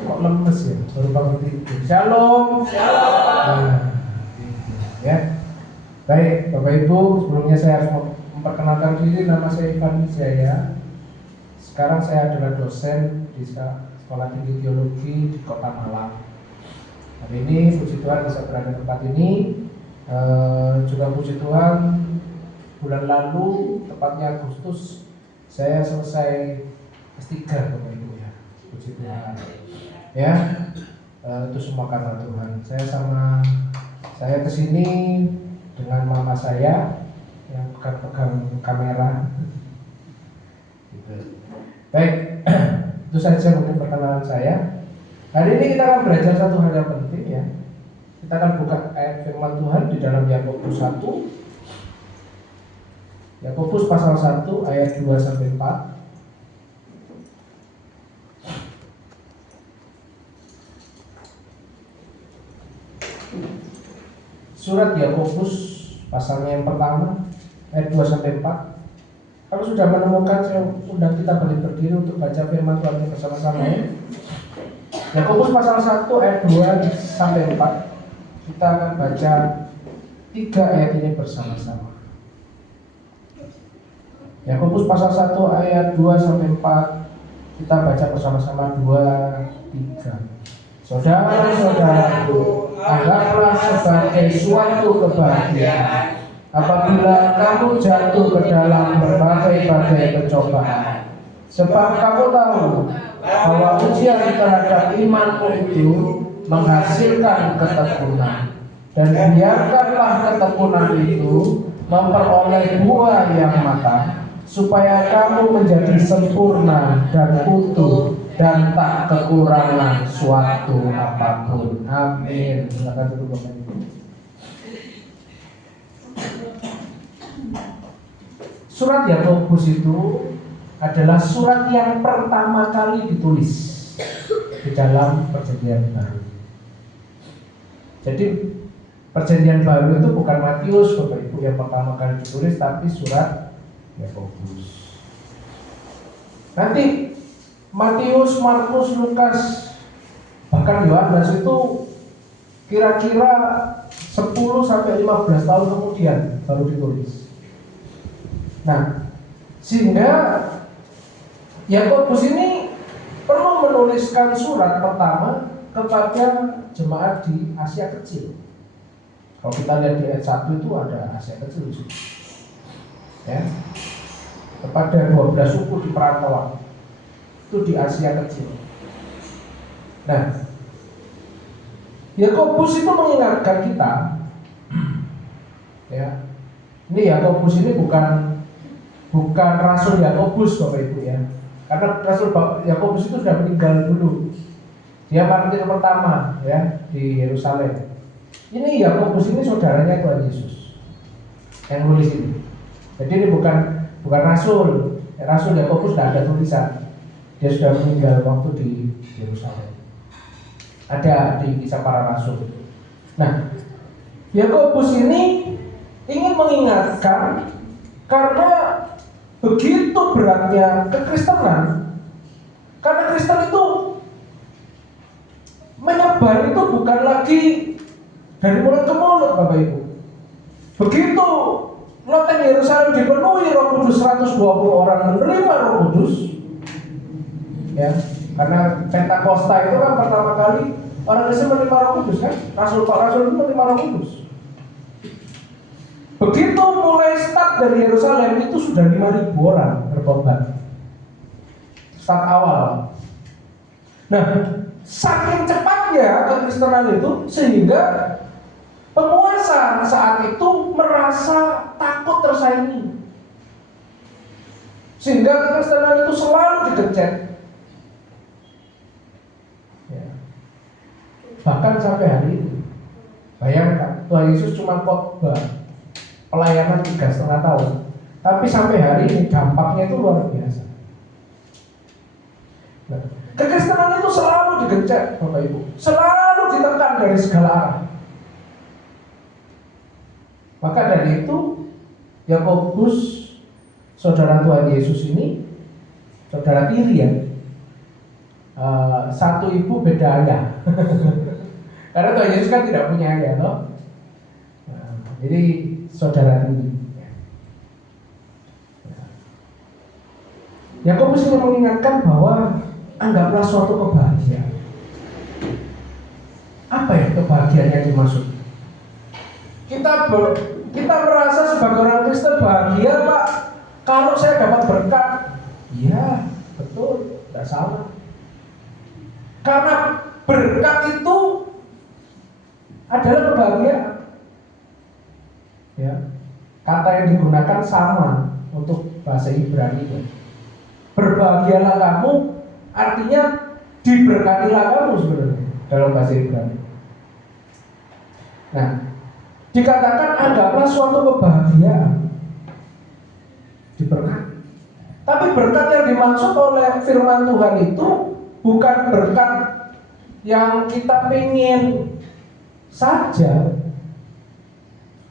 Kok lemes ya? Baru bangun tidur. Shalom. Nah, ya. Baik, Bapak Ibu, sebelumnya saya harus memperkenalkan diri. Nama saya Ivan Wijaya. Sekarang saya adalah dosen di Sekolah Tinggi Teologi di Kota Malang. Hari ini puji Tuhan bisa berada di tempat ini. Juga puji Tuhan, bulan lalu, tepatnya Agustus, saya selesai S3, Bapak Ibu ya. Puji Tuhan. Ya, itu semua karena Tuhan. Saya kesini dengan mama saya yang pegang kamera. Gitu. Baik, itu saja mungkin perkenalan saya. Hari ini kita akan belajar satu hal yang penting ya. Kita akan buka ayat firman Tuhan di dalam Yakobus 1. Yakobus pasal 1 ayat 2 sampai 4. Surat Yakobus pasalnya yang pertama ayat 2 sampai 4. Kalau sudah menemukan, saya undang kita berdiri untuk baca firman Tuhan bersama-sama ya. Yakobus pasal 1 ayat 2 sampai 4. Kita akan baca 3 ayat ini bersama-sama. Yakobus pasal 1 ayat 2 sampai 4. Kita baca bersama-sama 2, 3. Saudara-saudaraku, anggaplah sebagai suatu kebahagiaan apabila kamu jatuh ke dalam berbagai-bagai pencobaan. Sebab kamu tahu bahwa ujian terhadap imanmu itu menghasilkan ketekunan. Dan biarkanlah ketekunan itu memperoleh buah yang matang, supaya kamu menjadi sempurna dan utuh dan tak kekurangan suatu apapun. Amin. Silakan duduk Bapak Ibu. Surat Yakobus itu adalah surat yang pertama kali ditulis di dalam Perjanjian Baru. Jadi Perjanjian Baru itu bukan Matius, Bapak Ibu, yang pertama kali ditulis, tapi surat Yakobus. Nanti Matius, Markus, Lukas, bahkan Yohanes itu kira-kira 10 sampai 15 tahun kemudian baru ditulis. Nah, sehingga Yakobus ini perlu menuliskan surat pertama kepada jemaat di Asia Kecil. Kalau kita lihat di ayat 1 itu ada Asia Kecil di situ. Ya. Kepada 12 suku di perantauan. Itu di Asia Kecil. Nah, Yakobus itu mengingatkan kita, ya, ini Yakobus ini bukan Rasul Yakobus, Bapak Ibu ya, karena Rasul Yakobus itu sudah meninggal dulu. Dia martir pertama ya di Yerusalem. Ini Yakobus ini saudaranya Tuhan Yesus yang nulis ini. Jadi ini bukan Rasul. Rasul Yakobus tidak ada tulisan. Dia sudah meninggal waktu di Yerusalem. Ada di Kisah Para Rasul. Nah, Yakobus ini ingin mengingatkan karena begitu beratnya kekristenan. Karena Kristen itu menyebar itu bukan lagi dari mulut ke mulut, Bapak Ibu. Begitu loteng Yerusalem dipenuhi Roh Kudus, 120 orang menerima Roh Kudus. Ya, karena Pentakosta itu kan pertama kali orang Kristen menerima Roh Kudus kan? Rasul itu menerima Roh Kudus. Begitu mulai start dari Yerusalem itu sudah 5.000 orang bertobat. Start awal. Nah, saking cepatnya kekristenan itu sehingga penguasa saat itu merasa takut tersaingi. Sehingga kekristenan itu selalu digencet. Ya. Bahkan sampai hari ini. Bayangkan, Tuhan Yesus cuma khotbah pelayanan 3,5 tahun. Tapi sampai hari ini dampaknya itu luar biasa. Nah, kekristenan itu selalu digencet, Bapak Ibu. Selalu ditekan dari segala arah. Maka dari itu Yakobus, saudara Tuhan Yesus ini, saudara tiri ya, satu ibu beda ayah. Karena Tuhan Yesus kan tidak punya ayah, loh. Nah, jadi saudara ini. Yakobus ingin mengingatkan bahwa anggaplah suatu kebahagiaan. Apa ya kebahagiaan yang dimaksud? Kita merasa sebagai orang Kristen bahagia, Pak, kalau saya dapat berkat. Iya, betul, tidak salah. Karena berkat itu adalah kebahagiaan. Ya, kata yang digunakan sama untuk bahasa Ibrani. Berbahagialah kamu, artinya diberkatilah kamu sebenarnya dalam bahasa Ibrani. Nah, dikatakan anggaplah suatu kebahagiaan diberkati. Tapi berkat yang dimaksud oleh firman Tuhan itu bukan berkat yang kita pengen saja.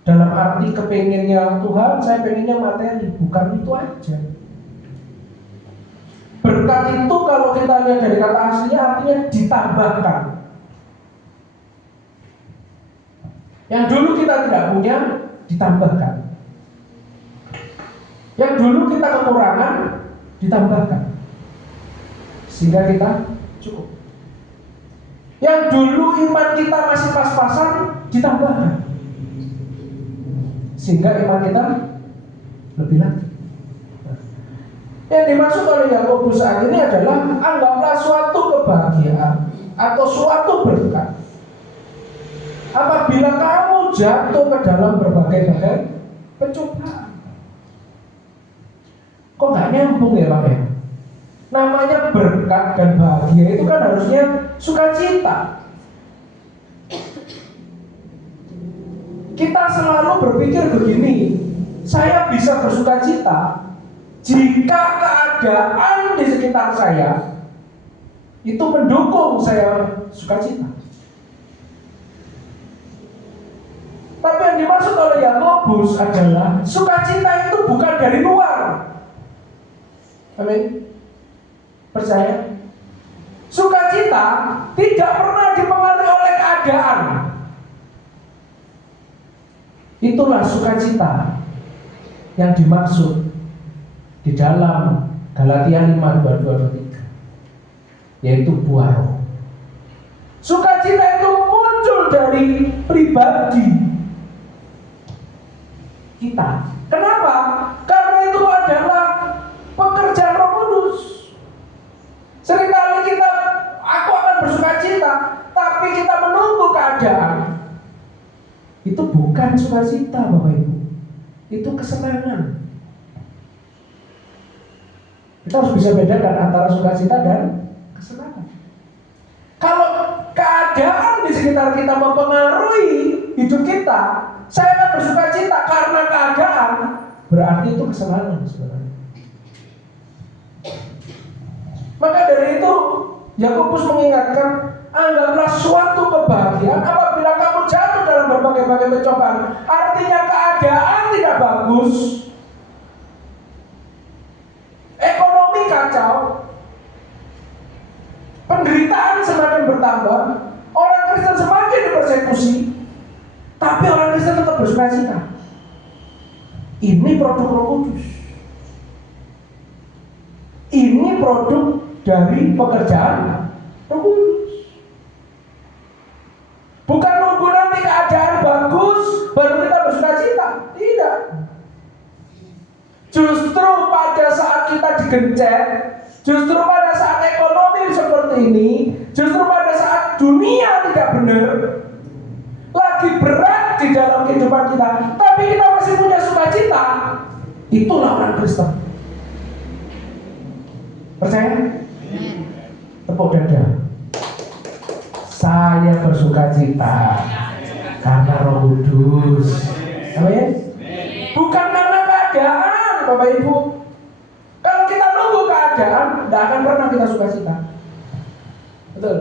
Dalam arti kepengennya Tuhan, saya pengennya materi, bukan itu aja. Berkat itu kalau kita lihat dari kata aslinya artinya ditambahkan. Yang dulu kita tidak punya, ditambahkan. Yang dulu kita kekurangan, ditambahkan. Sehingga kita cukup. Yang dulu iman kita masih pas-pasan, ditambahkan. Sehingga iman kita lebih lagi. Yang dimaksud oleh Yakobus saat ini adalah anggaplah suatu kebahagiaan atau suatu berkat apabila kamu jatuh ke dalam berbagai-bagai pencobaan. Kok nggak nyambung ya Pak ya? Namanya berkat dan bahagia itu kan harusnya sukacita. Kita selalu berpikir begini, saya bisa bersukacita jika keadaan di sekitar saya itu mendukung saya sukacita. Tapi yang dimaksud oleh Yakobus adalah sukacita itu bukan dari luar. Amin. Percaya? Sukacita tidak pernah dipengaruhi oleh keadaan. Itulah sukacita yang dimaksud di dalam Galatia 5:22-23, yaitu buah roh. Sukacita itu muncul dari pribadi kita. Kenapa? Karena itu adalah pekerjaan Roh Kudus. Seringkali aku akan bersukacita, tapi kita menunggu keadaan. Itu bukan sukacita, Bapak Ibu. Itu kesenangan. Kita harus bisa bedakan antara sukacita dan kesenangan. Kalau keadaan di sekitar kita mempengaruhi hidup kita, saya akan bersukacita karena keadaan, berarti itu kesenangan sebenarnya. Maka dari itu Yakobus mengingatkan, anggaplah suatu kebahagiaan apabila kamu jatuh dalam berbagai-bagai pencobaan. Artinya keadaan tidak bagus, ekonomi kacau, penderitaan semakin bertambah, orang Kristen semakin dipersekusi, tapi orang Kristen tetap bersukacita. Ini produk Roh Kudus. Ini produk dari pekerjaan Roh Kudus. Bukan nunggu nanti keadaan bagus baru kita bersukacita. Tidak. Justru pada saat kita digencet, justru pada saat ekonomi seperti ini, justru pada saat dunia tidak benar, lagi berat di dalam kehidupan kita, tapi kita masih punya sukacita, itulah orang Kristen. Percaya? Tepuk dada. Saya bersukacita karena Roh Kudus. Amin. Bukan karena keadaan, Bapak Ibu. Kalau kita nunggu keadaan, tidak akan pernah kita sukacita. Betul?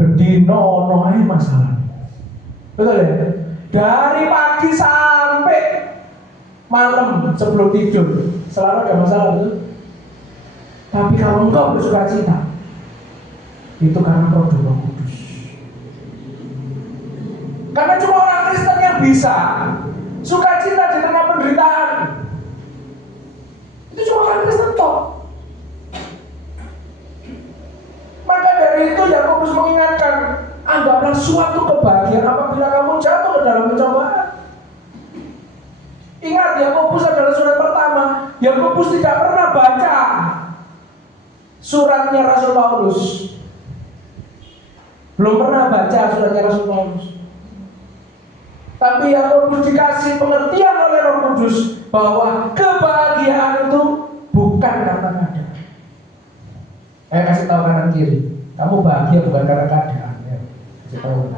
Bendino ono ae masalah. Betul ya? Dari pagi sampai malam sebelum tidur selalu ada masalah, betul? Tapi kalau engkau bersukacita, Itu karena produk Roh Kudus. Karena cuma orang Kristen yang bisa sukacita di tengah penderitaan. Itu cuma orang Kristen toh. Maka dari itu Yakobus mengingatkan, anggaplah suatu kebahagiaan apabila kamu jatuh ke dalam pencobaan. Ingat, Yakobus adalah surat pertama. Yakobus tidak pernah baca suratnya Rasul Paulus. Belum pernah baca suratnya Rasul Paulus. Tapi Yakobus dikasih pengertian oleh Roh Kudus bahwa kebahagiaan itu bukan karena keadaan. Kasih tahu kanan kiri, kamu bahagia bukan karena keadaan. Kasih tahu.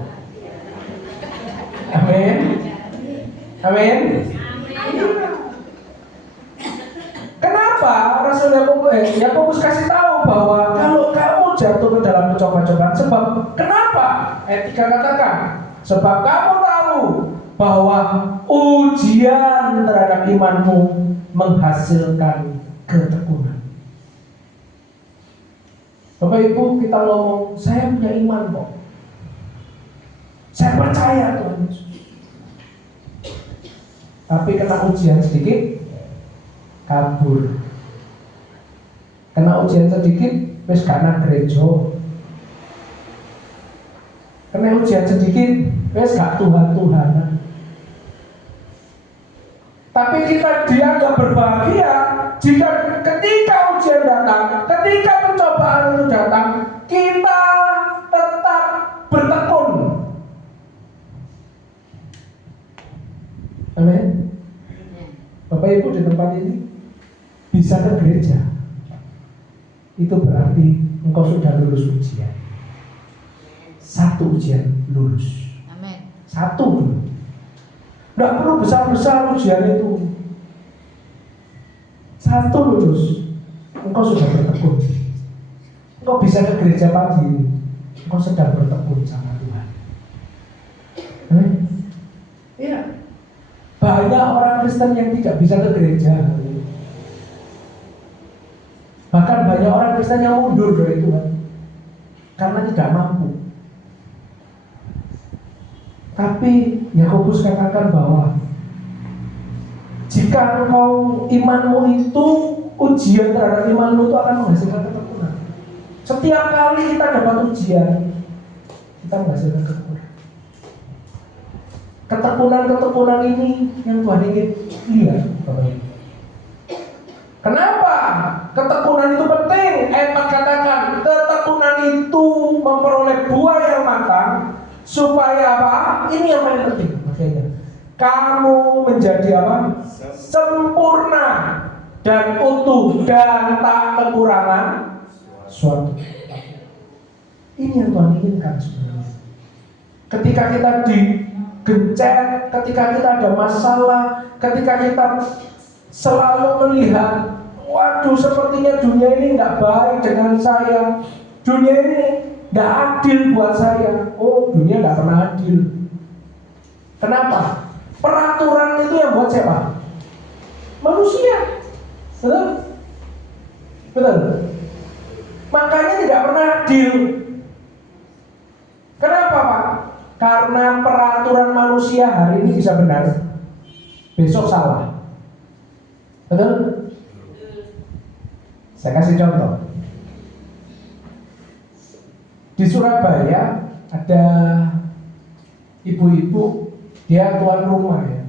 Amin. Amin. Kenapa Rasul Yakobus kasih tahu bahwa kalau kamu jatuh ke dalam cobaan-cobaan, sebab kenapa? Ayat 3 katakan, sebab kamu tahu bahwa ujian terhadap imanmu menghasilkan ketekunan. Bapak Ibu, kita ngomong, saya punya iman kok, saya percaya Tuhan Yesus. Tapi kena ujian sedikit, kabur. Kena ujian sedikit, wis karena gereja. Kena ujian sedikit, wis gak Tuhan-Tuhanan. Tapi kita dianggap berbahagia jika ketika ujian datang, ketika pencobaan itu datang, kita tetap bertekun. Amin. Bapak Ibu di tempat ini bisa ke gereja, itu berarti engkau sudah lulus ujian. Satu ujian lulus. Amin. Satu dulu. Tidak perlu besar-besar ujian itu. Satu lulus, engkau sudah bertekun. Engkau bisa ke gereja pagi ini, engkau sedang bertekun sama Tuhan. Iya. Banyak orang Kristen yang tidak bisa ke gereja. Bahkan banyak orang Kristen yang mundur dari Tuhan karena tidak mampu. Tapi Yakobus katakan bahwa jika engkau imanmu itu, ujian terhadap imanmu itu akan menghasilkan ketekunan. Setiap kali kita dapat ujian, kita menghasilkan ketekunan. Ketekunan-ketekunan ini yang Tuhan ingin lihat. Kenapa ketekunan itu penting? Ayat 4 katakan, ketekunan itu memperoleh buah yang matang, supaya apa? Ini yang paling penting. Makanya kamu menjadi apa? Sempurna dan utuh dan tak kekurangan suatu. Ini yang Tuhan inginkan sebenarnya. Ketika kita digencet, ketika kita ada masalah, ketika kita selalu melihat, waduh sepertinya dunia ini tidak baik dengan saya, dunia ini tidak adil buat saya. Oh, dunia tidak pernah adil. Kenapa? Peraturan itu yang buat siapa? Manusia. Betul? Betul? Makanya tidak pernah adil. Kenapa Pak? Karena peraturan manusia hari ini bisa benar, besok salah. Betul? Saya kasih contoh. Di Surabaya ada ibu-ibu, dia tuan rumah ya.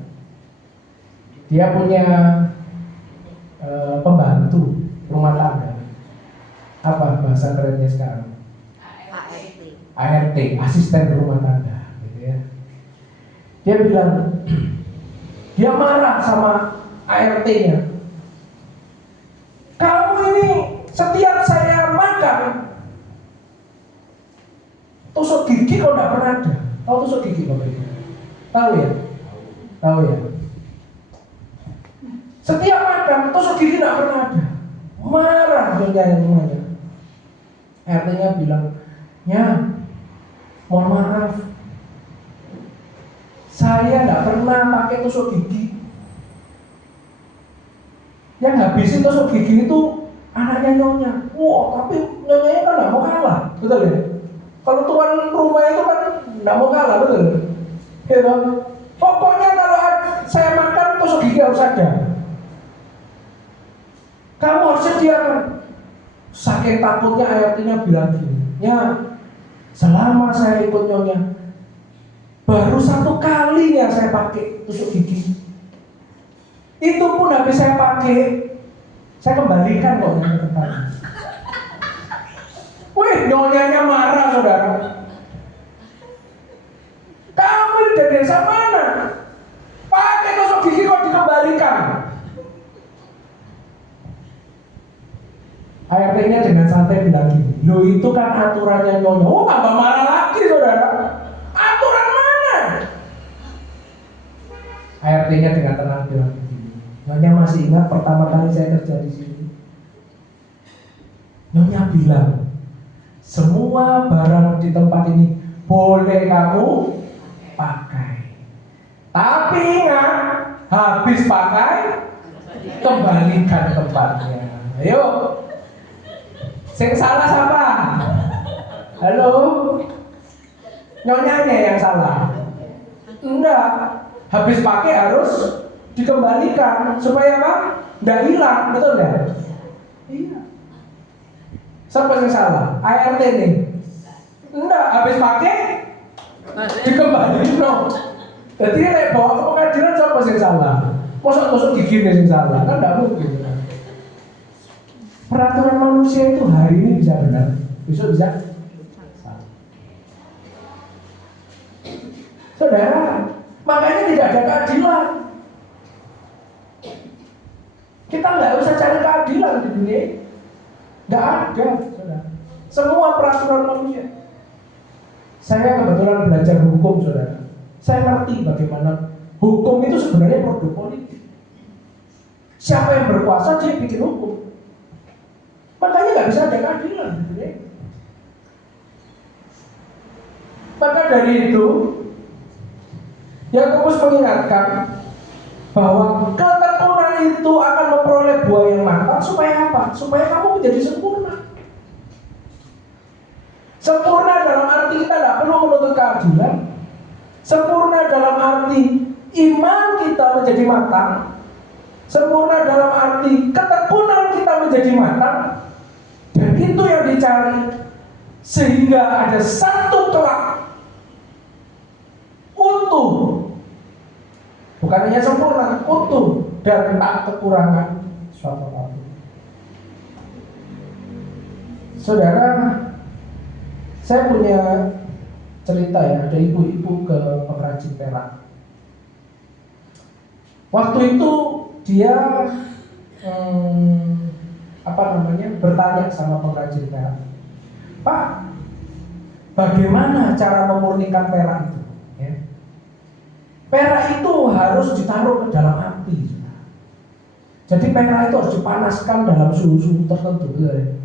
Dia punya pembantu rumah tangga. Apa bahasa kerennya sekarang? ART, asisten rumah tangga, gitu ya. Dia bilang, dia marah sama ART-nya. Kamu ini setiap saya makan, tusuk gigi kok tidak pernah ada. Tahu tusuk gigi Bapak Ibu? Tahu ya? Tahu ya? Setiap makan, tusuk gigi tidak pernah ada. Marah nyonya yang rumahnya. RT-nya bilang, "Nya, mohon maaf, saya tidak pernah pakai tusuk gigi. Yang habisin tusuk gigi itu anaknya nyonya. Wah, tapi nyonyanya kan tidak mau kalah. betul ya? Kalau tuan rumah itu kan nggak mau kalah, betul? Gitu. Pokoknya kalau saya makan tusuk gigi harus ada. Kamu harus sediakan. Saking takutnya ayatnya bilang gini, ya selama saya ikut nyonya, baru 1 kali ya saya pakai tusuk gigi. Itu pun habis saya pakai, saya kembalikan kok yang ke tempat. Wih, nyonyanya marah saudara. Kamu dari desa mana? Pakai tusuk gigi kok dikembalikan. ART-nya dengan santai bilang gini, loh itu kan aturannya nyonya. Oh, tambah marah lagi saudara. Aturan mana? ART-nya dengan tenang bilang gini, nyonya masih ingat pertama kali saya kerja di sini? Nyonya bilang, semua barang di tempat ini boleh kamu pakai. Tapi ingat, habis pakai, kembalikan tempatnya. Ayo. Yang salah siapa? Halo? Nyonyanya yang salah? Enggak. Habis pakai harus dikembalikan supaya apa? Enggak hilang, betul ya? Iya. Siapa yang salah? ART nih. Enggak, habis pakai dikembalikan. Jadi nek bawa ke pengadilan siapa yang salah? Mosok gigi yang salah, kan enggak mungkin. Peraturan manusia itu hari ini bisa benar, besok bisa salah. Saudara, makanya tidak ada keadilan. Kita nggak usah cari keadilan di dunia ini. Nggak ada, saudara. Semua peraturan manusia. Saya kebetulan belajar hukum, saudara. Saya ngerti bagaimana hukum itu sebenarnya produk politik. Siapa yang berkuasa dia bikin hukum. Makanya nggak bisa ada keadilan gitu ya. Maka dari itu Yakobus mengingatkan bahwa ketekunan itu akan memperoleh buah yang matang supaya apa? Supaya kamu menjadi sempurna. Sempurna dalam arti kita tidak perlu menuntut keadilan. Sempurna dalam arti iman kita menjadi matang. Sempurna dalam arti ketekunan kita menjadi matang. Dan itu yang dicari, sehingga ada satu kelak utuh, bukan hanya sempurna, utuh dan tak kekurangan suatu hal. Saudara, saya punya cerita ya, ada ibu-ibu ke pengrajin perak. Waktu itu dia bertanya sama pengrajin perak, Pak, bagaimana cara memurnikan perak itu? Ya. Perak itu harus ditaruh ke dalam api. Jadi perak itu harus dipanaskan dalam suhu tertentu, ya.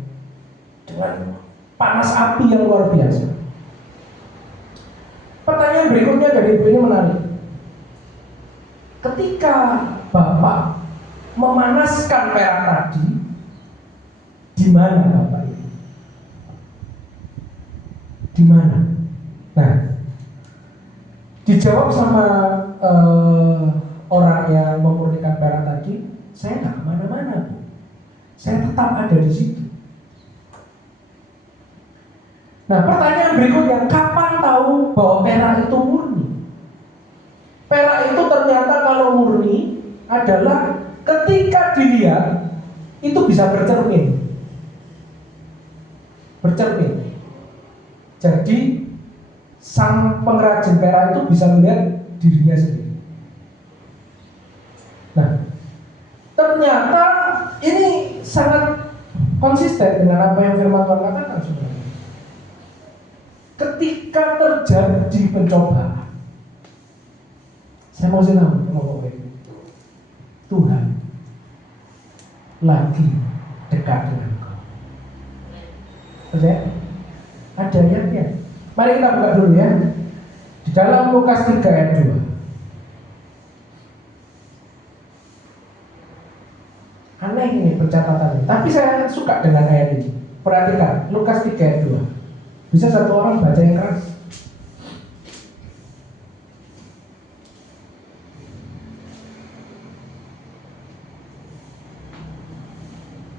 Dengan panas api yang luar biasa. Pertanyaan berikutnya dari ibu ini menarik. Ketika Bapak memanaskan perak tadi, di mana Bapak itu? Di mana? Nah, dijawab sama orang yang memurnikan perak tadi, saya nggak kemana-mana, Bu. Saya tetap ada di situ. Nah, pertanyaan berikutnya, kapan tahu bahwa perak itu murni? Perak itu ternyata kalau murni adalah ketika dilihat itu bisa bercermin. Jadi sang pengrajin perak itu bisa melihat dirinya sendiri. Nah, ternyata ini sangat konsisten dengan apa yang firman Tuhan katakan sebenarnya. Ketika terjadi pencobaan, saya mau ngomong ini, Tuhan lagi dekat dengan kau. Ada ayatnya. Mari kita buka dulu ya. Di dalam Lukas 3 ayat 2. Aneh ini pencatatannya, tapi saya suka dengan ayat ini. Perhatikan Lukas 3 ayat 2. Bisa satu orang baca yang keras.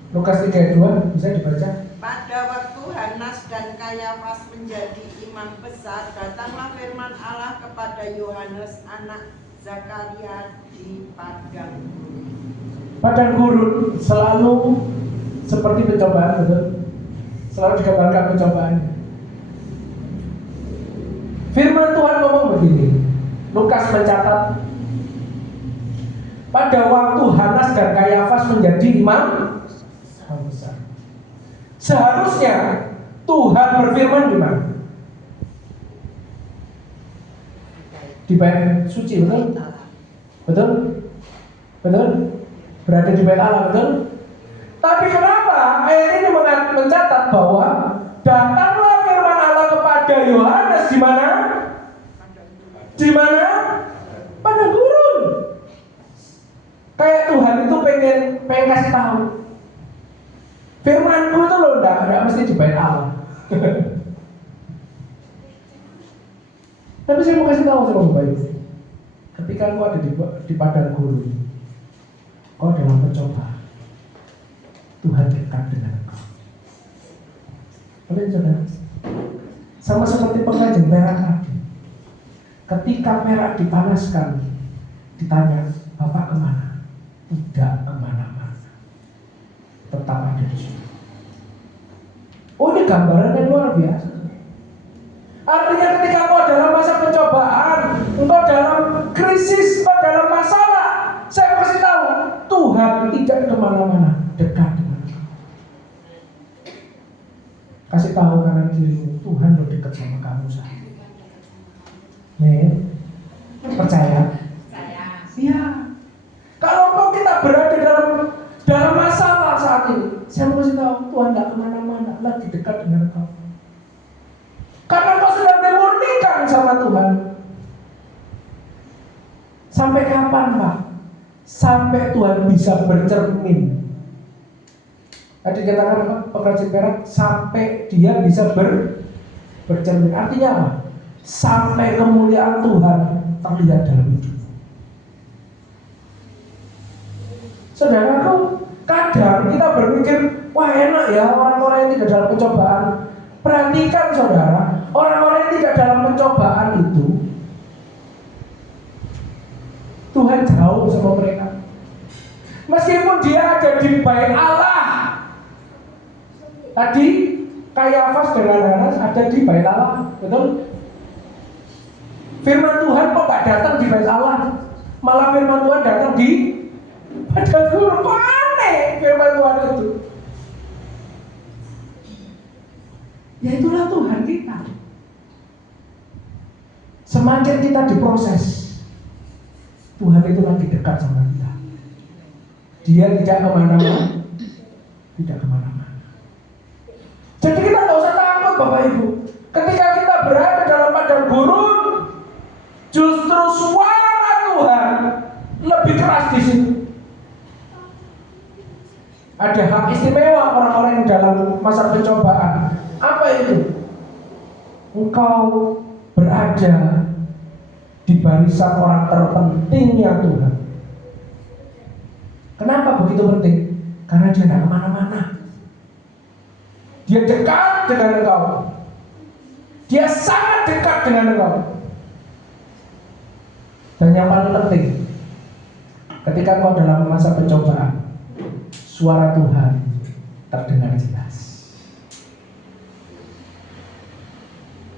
Lukas 3 ayat 2 bisa dibaca. Pada waktu Hanas dan Kayafas menjadi imam besar, datanglah firman Allah kepada Yohanes anak Zakaria di padang gurun. Padang gurun selalu seperti pencobaan, betul? Selalu digambarkan pencobaan. Firman Tuhan ngomong begini. Lukas mencatat, pada waktu Hanas dan Kayafas menjadi imam besar. Seharusnya Tuhan berfirman di mana? Di bait suci, betul? Betul? Betul? Berada di bait Allah, betul? Tapi kenapa ayat ini mencatat bahwa datanglah firman Allah kepada Yohanes di mana? Di mana? Pada gurun. Kayak Tuhan itu pengen kasih tahu. Firmanku itu loh, enggak mesti di bait Allah. Tapi saya mau kasih tahu sama Bapak Ibu. Ketika kau ada di padang gurun, kau dalam percobaan, Tuhan dekat dengan kau. Amin, saudara. Sama seperti pengrajin perak tadi. Ketika perak dipanaskan, ditanya, Bapak kemana? Tidak kemana-mana, tetap ada di sini. Oh, ini gambaran yang luar biasa. Artinya ketika kau dalam masa pencobaan, engkau dalam krisis, engkau dalam masalah, saya kasih tahu, Tuhan tidak kemana-mana, dekat dengan kau. Kasih tahu kanan kirimu, Tuhan lo dekat sama kamu saat ini. Nih, percaya? Iya. Kalau kita berada dalam masalah saat ini, saya mau kasih tahu, Tuhan tidak kemana-mana, lagi dekat dengan kau. Karena kau sudah dimurnikan sama Tuhan. Sampai kapan, Pak? Sampai Tuhan bisa bercermin. Tadi dikatakan apa? Pengrajin perak sampai dia bisa bercermin. Artinya apa? Sampai kemuliaan Tuhan terlihat dalam hidup. Saudaraku, kadang kita berpikir, wah enak ya orang-orang yang tidak dalam pencobaan. Perhatikan saudara, orang-orang yang tidak dalam pencobaan itu, Tuhan jauh sama mereka. Meskipun dia ada di bait Allah. Tadi Kayafas dengan Hanas ada di bait Allah, betul? Firman Tuhan kok gak datang di bait Allah, malah firman Tuhan datang di padang gurun. Kok aneh firman Tuhan itu? Ya itulah Tuhan kita. Semakin kita diproses, Tuhan itu lagi dekat sama kita. Dia tidak kemana-mana, tidak kemana-mana. Jadi kita nggak usah takut, Bapak Ibu. Ketika kita berada dalam padang gurun, justru suara Tuhan lebih keras di situ. Ada hak istimewa orang-orang yang dalam masa pencobaan. Apa itu? Engkau berada di barisan orang terpentingnya Tuhan. Kenapa begitu penting? Karena dia tidak kemana-mana. Dia dekat dengan engkau. Dia sangat dekat dengan engkau. Dan yang paling penting, ketika engkau dalam masa pencobaan, suara Tuhan terdengar jelas.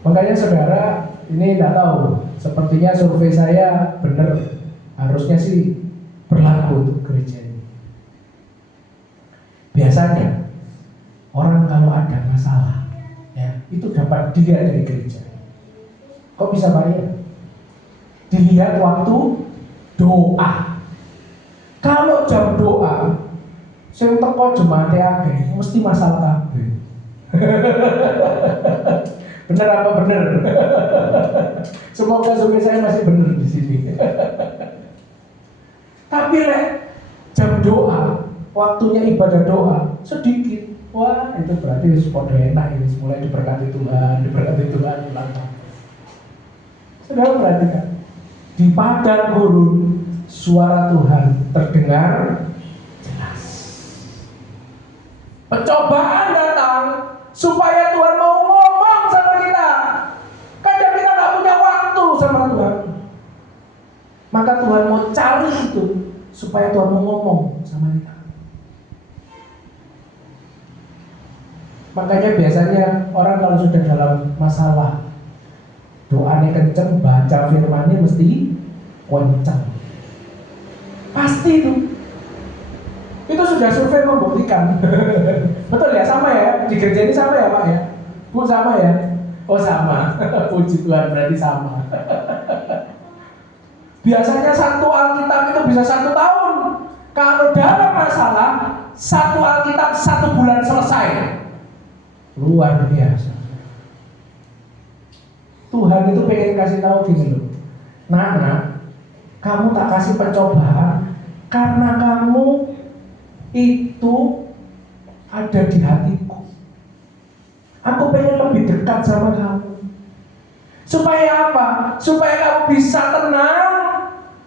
Makanya saudara, ini tidak tahu, sepertinya survei saya benar, harusnya sih berlaku untuk gereja ini. Biasanya orang kalau ada masalah, ya itu dapat dilihat dari gereja. Kok bisa Pak ya? Dilihat waktu doa. Kalau jam doa, sing teko jemaate akeh, mesti masalah kabeh. Benar apa benar? Semoga survei saya masih benar di sini. Tapi jam doa, waktunya ibadah doa sedikit. Wah, itu berarti kode enak ini, mulai diberkati Tuhan, ulang tahun. Saudara perhatikan, di padang gurun suara Tuhan terdengar jelas. Pencobaan datang supaya Tuhan mau ngomong sama kita. Kadang kita nggak punya waktu sama Tuhan, maka Tuhan mau cari itu supaya Tuhan mau ngomong sama kita. Makanya biasanya orang kalau sudah dalam masalah, doanya kenceng, baca firmannya mesti kenceng. Pasti itu. Itu sudah survei membuktikan. Betul ya, sama ya. Di gereja ini sama ya Pak ya? Bu sama ya? Oh sama. Puji Tuhan, berarti sama. Biasanya satu Alkitab itu bisa 1 tahun. Kalau dalam masalah, satu Alkitab 1 bulan selesai. Luar biasa. Tuhan itu pengen kasih tahu gini loh. Nak, kamu tak kasih pencobaan karena kamu itu ada di hatiku. Aku pengen lebih dekat sama kamu. Supaya apa? Supaya kamu bisa tenang,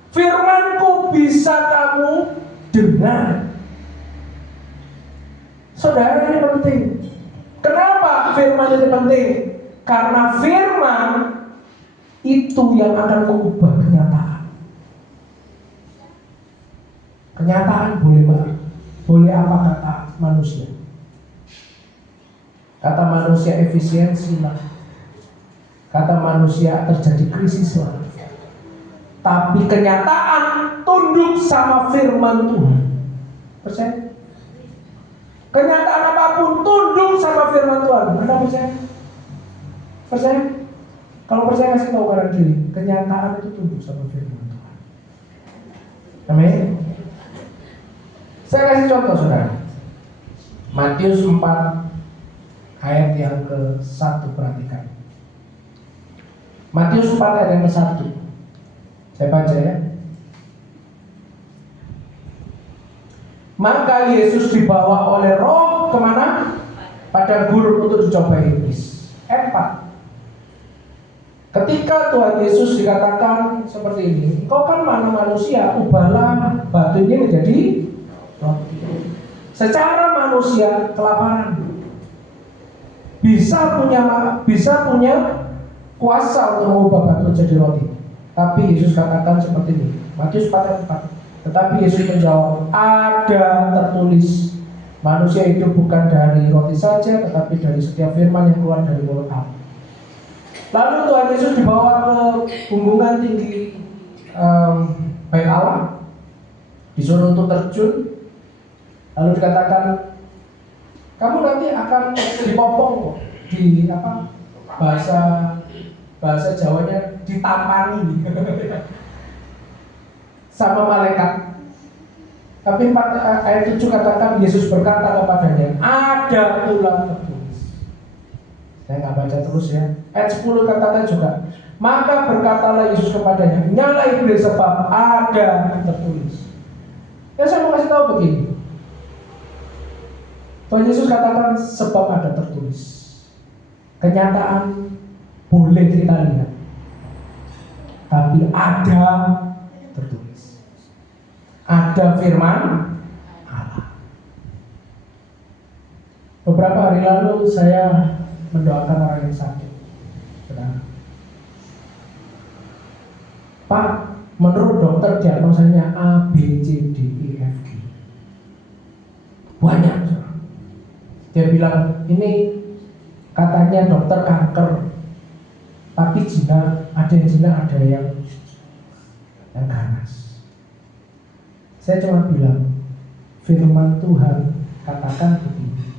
firmanku bisa kamu dengar. Saudara, ini penting. Kenapa firman ini penting? Karena firman itu yang akan mengubah kenyataan. Kenyataan boleh apa kata manusia? Kata manusia efisiensi lah. Kata manusia terjadi krisis lah. Tapi kenyataan tunduk sama firman Tuhan. Percaya? Kenyataan apapun tunduk sama firman Tuhan. Anda percaya? Percaya? Kalau percaya kasih tahu kanan kiri. Kenyataan itu tunduk sama firman Tuhan. Amin. Saya kasih contoh saudara. Matius 4 ayat yang ke-1, perhatikan. Matius 4 ayat yang ke-1. Saya baca ya. Maka Yesus dibawa oleh Roh kemana? Padang gurun untuk dicobai iblis. 4. Ketika Tuhan Yesus dikatakan seperti ini, engkau kan mana manusia, ubahlah batu ini menjadi roti. Secara manusia kelaparan, bisa punya kuasa untuk mengubah batu menjadi roti. Tapi Yesus katakan seperti ini, Matius 4 ayat 4. Tetapi Yesus menjawab, ada tertulis, manusia itu bukan dari roti saja, tetapi dari setiap firman yang keluar dari mulut Allah. Lalu Tuhan Yesus dibawa ke bumbungan tinggi Bait Allah, disuruh untuk terjun. Lalu dikatakan, kamu nanti akan dipopong di bahasa Jawanya ditampani sama malaikat. Tapi ayat 7 katakan Yesus berkata kepadanya, ada pula tertulis. Saya nggak baca terus ya. Ayat 10 katakan juga, maka berkatalah Yesus kepadanya, nyala iblis sebab ada tertulis. Ya saya mau kasih tahu begini. Tuhan Yesus katakan sebab ada tertulis. Kenyataan boleh kita lihat, tapi ada tertulis. Ada firman Allah. Beberapa hari lalu saya mendoakan orang yang sakit. Saudara, Pak, menurut dokter diagnosanya A, B, C, D, E, F, G. Banyak. Dia bilang, ini katanya dokter kanker, tapi jinak, ada yang jinak, ada yang ganas. Saya cuma bilang, firman Tuhan katakan begini,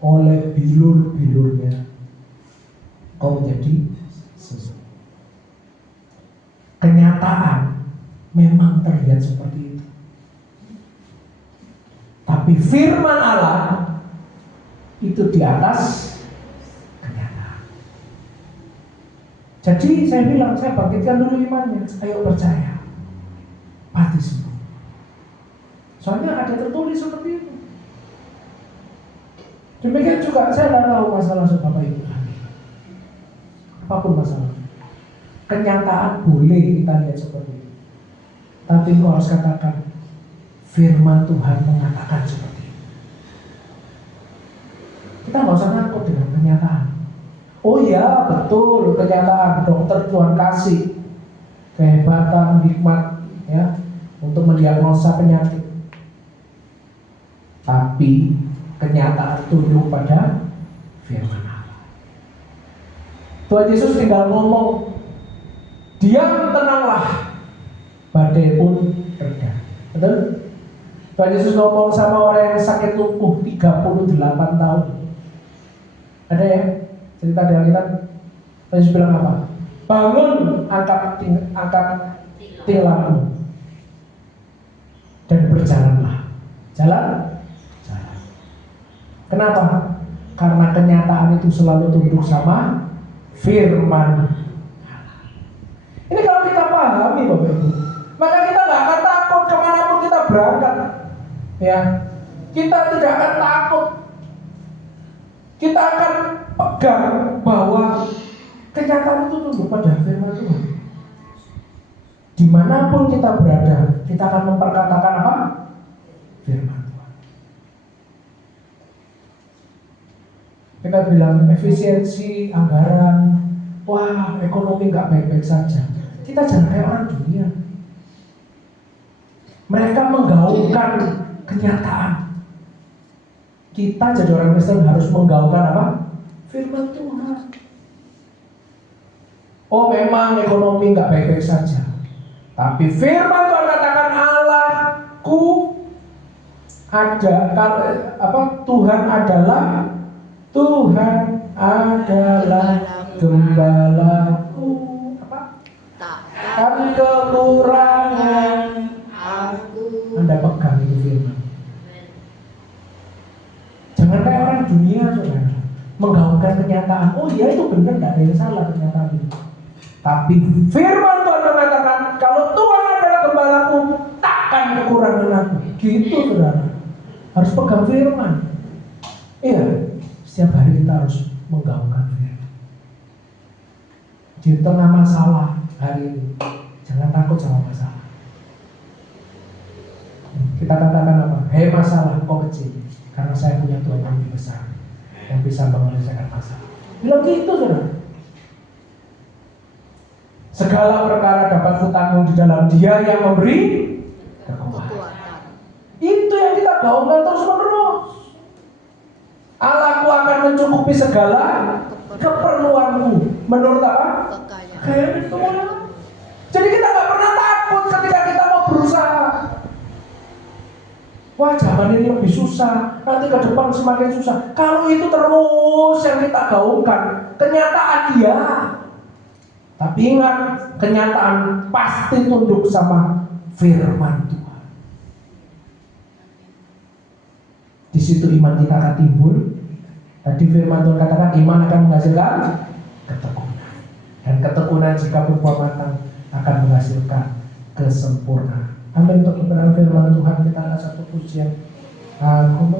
oleh bilur-bilurnya kau menjadi sembuh. Kenyataan memang terlihat seperti itu, tapi firman Allah itu di atas kenyataan. Jadi saya bilang, saya bangkitkan dulu imannya, ayo percaya, pasti sembuh. Soalnya ada tertulis seperti itu. Demikian juga saya tidak tahu masalah Bapak Ibu. Apapun masalah, kenyataan boleh kita lihat seperti itu. Tapi engkau harus katakan, firman Tuhan mengatakan seperti itu. Kita nggak usah takut dengan kenyataan. Oh iya, betul, kenyataan dokter Tuhan kasih kehebatan, hikmat ya untuk mendiagnosa penyakit. Tapi kenyataan tunduk pada firman Allah. Tuhan Yesus tinggal ngomong, diam tenanglah, badai pun reda. Betul? Tuhan Yesus ngomong sama orang yang sakit lumpuh 38 tahun. Ada ya? Cerita di Alkitab. Tuhan Yesus bilang apa? Bangun, angkat tilangmu dan berjalanlah. Jalan. Kenapa? Karena kenyataan itu selalu tunduk sama firman. Ini kalau kita pahami Bapak Ibu, maka kita nggak akan takut kemanapun kita berangkat. Ya, kita tidak akan takut. Kita akan pegang bahwa kenyataan itu tunduk pada firman Tuhan. Dimanapun kita berada, kita akan memperkatakan apa? Firman. Kita bilang efisiensi anggaran, wah ekonomi nggak baik-baik saja. Kita jangan kayak orang dunia. Mereka menggaungkan kenyataan. Kita jadi orang Kristen harus menggaungkan apa? Firman Tuhan. Oh memang ekonomi nggak baik-baik saja, tapi firman Tuhan katakan Allahku ada, Tuhan adalah gembalaku, takkan kekurangan aku. Anda pegang itu firman. Jangan kayak orang dunia saudara, menggaungkan kenyataan. Oh iya itu benar, tidak ada yang salah kenyataan itu. Tapi firman Tuhan mengatakan kalau Tuhan adalah gembalaku, takkan kekurangan aku. Gitu saudara, harus pegang firman. Iya. Setiap hari kita harus menggaungkan firman. Di tengah masalah hari ini, jangan takut sama masalah. Kita katakan apa? Hei masalah, kau kecil, karena saya punya Tuhan yang lebih besar yang bisa menyelesaikan masalah. Bilang gitu saudara. Segala perkara dapat kutanggung di dalam Dia yang memberi kekuatan. Itu yang kita gaungkan terus menerus. Allahku akan mencukupi segala keperluanmu menurut apa? Kekayaan Tuhan. Jadi kita nggak pernah takut ketika kita mau berusaha. Wah zaman ini lebih susah, nanti ke depan semakin susah. Kalau itu terus yang kita gaungkan, kenyataan iya. Tapi ingat, kenyataan pasti tunduk sama firman Tuhan. Di situ iman kita akan timbul. Tadi firman Tuhan katakan iman akan menghasilkan ketekunan. Dan ketekunan jika berbuah matang akan menghasilkan kesempurnaan. Amin. Untuk kebenaran firman Tuhan kita ada satu pujian. Aku